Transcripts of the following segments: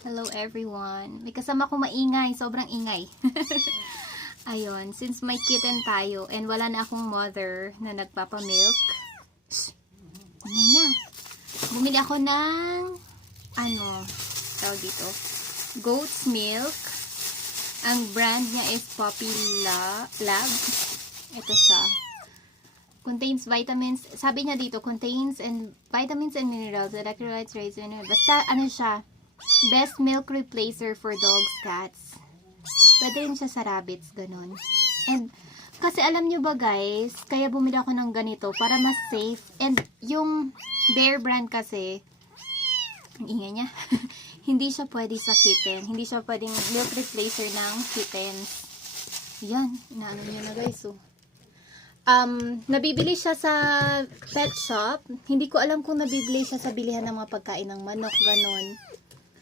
Hello everyone. May kasama ko maingay, sobrang ingay. Ayun, since may kitten tayo and wala na akong mother na nagpapamilk. Ano niya? Bumili ako ng tawag dito, goat's milk. Ang brand niya is Puppy Lab. Ito siya. Contains vitamins, sabi niya dito, contains and vitamins and minerals, electrolytes, raisin, basta ano siya, best milk replacer for dogs, cats. Pwede rin siya sa rabbits, ganun. And, kasi alam nyo ba guys, kaya bumili ako ng ganito para mas safe. And, yung Bear brand kasi, ang ingay niya, hindi siya pwede sa kitten. Hindi siya pwedeng milk replacer ng kittens. Yan, inaano nyo na guys, oh. Nabibili siya sa pet shop. Hindi ko alam kung nabibili siya sa bilihan ng mga pagkain ng manok, ganon.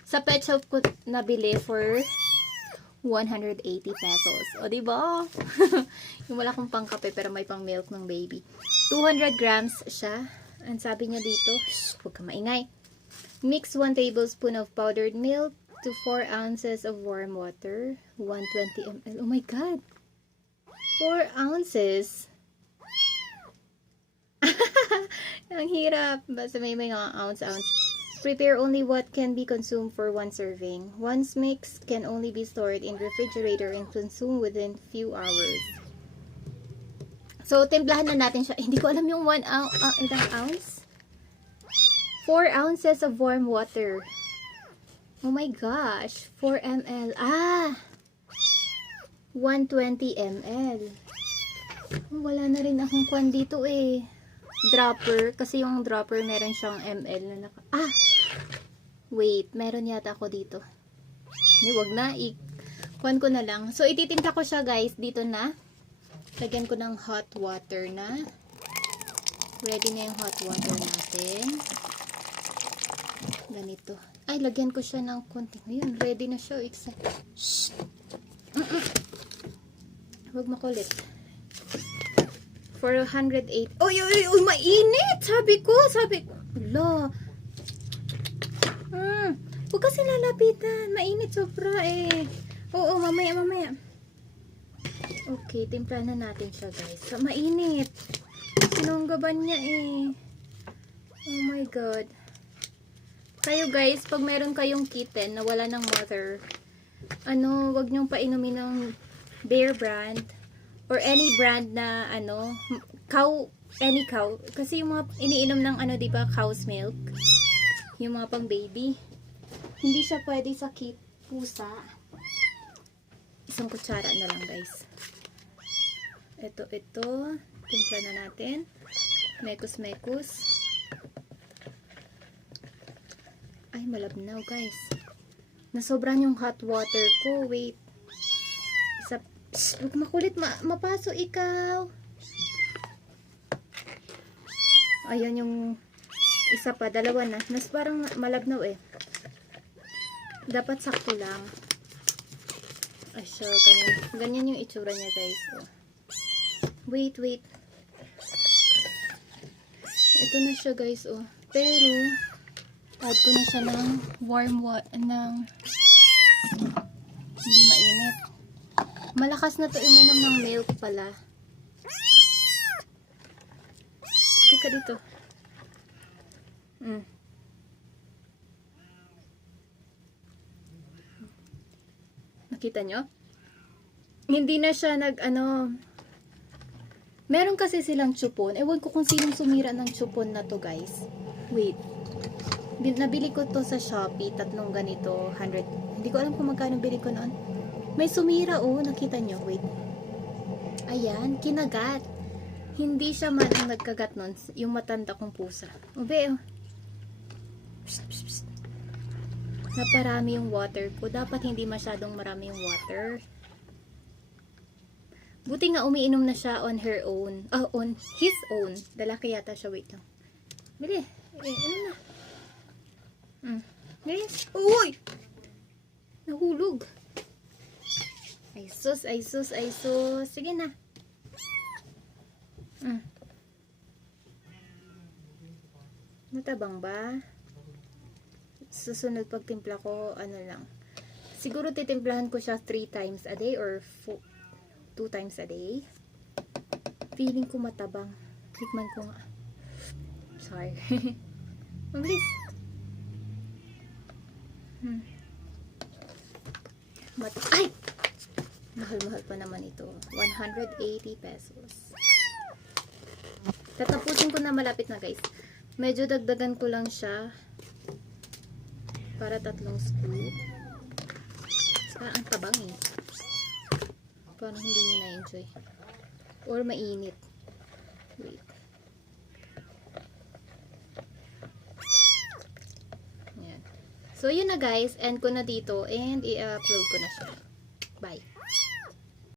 Sa pet shop ko nabili for 180 pesos. O, diba? Yung wala akong pangkape pero may pang milk ng baby. 200 grams siya. Ang sabi niya dito, huwag ka maingay. Mix 1 tablespoon of powdered milk to 4 ounces of warm water. 120 ml. Oh my God! 4 ounces. Ang hirap. Basta may mga ounce. Prepare only what can be consumed for one serving. One's mix can only be stored in refrigerator and consumed within few hours. So, timplahan na natin siya. Hindi ko alam yung 1 ounce. 4 ounces of warm water. Oh my gosh. 4 ml. 120 ml. Oh, wala na rin akong kwan dito eh. Dropper. Kasi yung dropper meron siyang ml na naka... Wait. Meron yata ako dito. Hindi, wag na. Kwan ko na lang. So, ititimpla ko siya guys. Dito na. Lagyan ko ng hot water na. Ready na yung hot water natin. Ganito. Ay, lagyan ko siya ng konti. Ayun, ready na siya. Shh. Huwag makulit. For 108. Uy, mainit! Sabi ko. Ala. Huwag kasi lalapitan. Mainit sobra eh. Oo, mamaya. Okay, timpla na natin siya guys. So, mainit. Sinunggaban niya eh. Oh my God. Kayo guys, pag meron kayong kitten na wala ng mother, wag niyong painumin ng Bear brand or any brand na any cow. Kasi yung mga iniinom ng diba, cow's milk, yung mga pang baby, hindi siya pwede sa pusa. Isang kutsara na lang guys. Ito, timpla na natin. Mekos. Ay, malabnaw guys. Nasobran yung hot water ko. Wait. Huwag makulit. Mapaso ikaw. Ayan yung isa pa. Dalawa na. Parang malabnaw eh. Dapat sakto lang. Ay, so, ganyan yung itsura niya guys. Oh. Wait. Ito na siya guys. Oh. Pero, add ko na siya ng warm water, hindi mainit. Malakas na to uminom ng milk pala. Tika dito. Nakita nyo? Hindi na siya meron kasi silang chupon. Ewan ko kung sinong sumira ng chupon na to guys. Wait. Nabili ko to sa Shopee, 3 ganito, 100. Hindi ko alam kung magkano bili ko noon. May sumira oh, nakita nyo, wait. Ayan, kinagat. Hindi siya man ang nagkagat noon, yung matanda kong pusa. Ube oh. Psst. Naparami yung water ko. Dapat hindi masyadong marami yung water. Buti nga umiinom na siya on her own. On his own. Lalaki yata siya, wait lang. Bili, ano na? Yes. Uy! Nahulog. Ay sus. Sige na. Natabang ba? susunod pagtimpla ko, ano lang. Siguro titimplahan ko siya 3 times a day or 2 times a day. Feeling ko matabang. Tikman ko nga. Sorry. Mabilis. Ay! Mahal-mahal pa naman ito. 180 pesos. Tatapusin ko na, malapit na guys. Medyo dagdagan ko lang siya para 3 scoop. Ang tabang eh. Parang hindi nyo na-enjoy. Or mainit. Wait. Ayan. So, yun na guys. End ko na dito and i-upload ko na siya. Bye.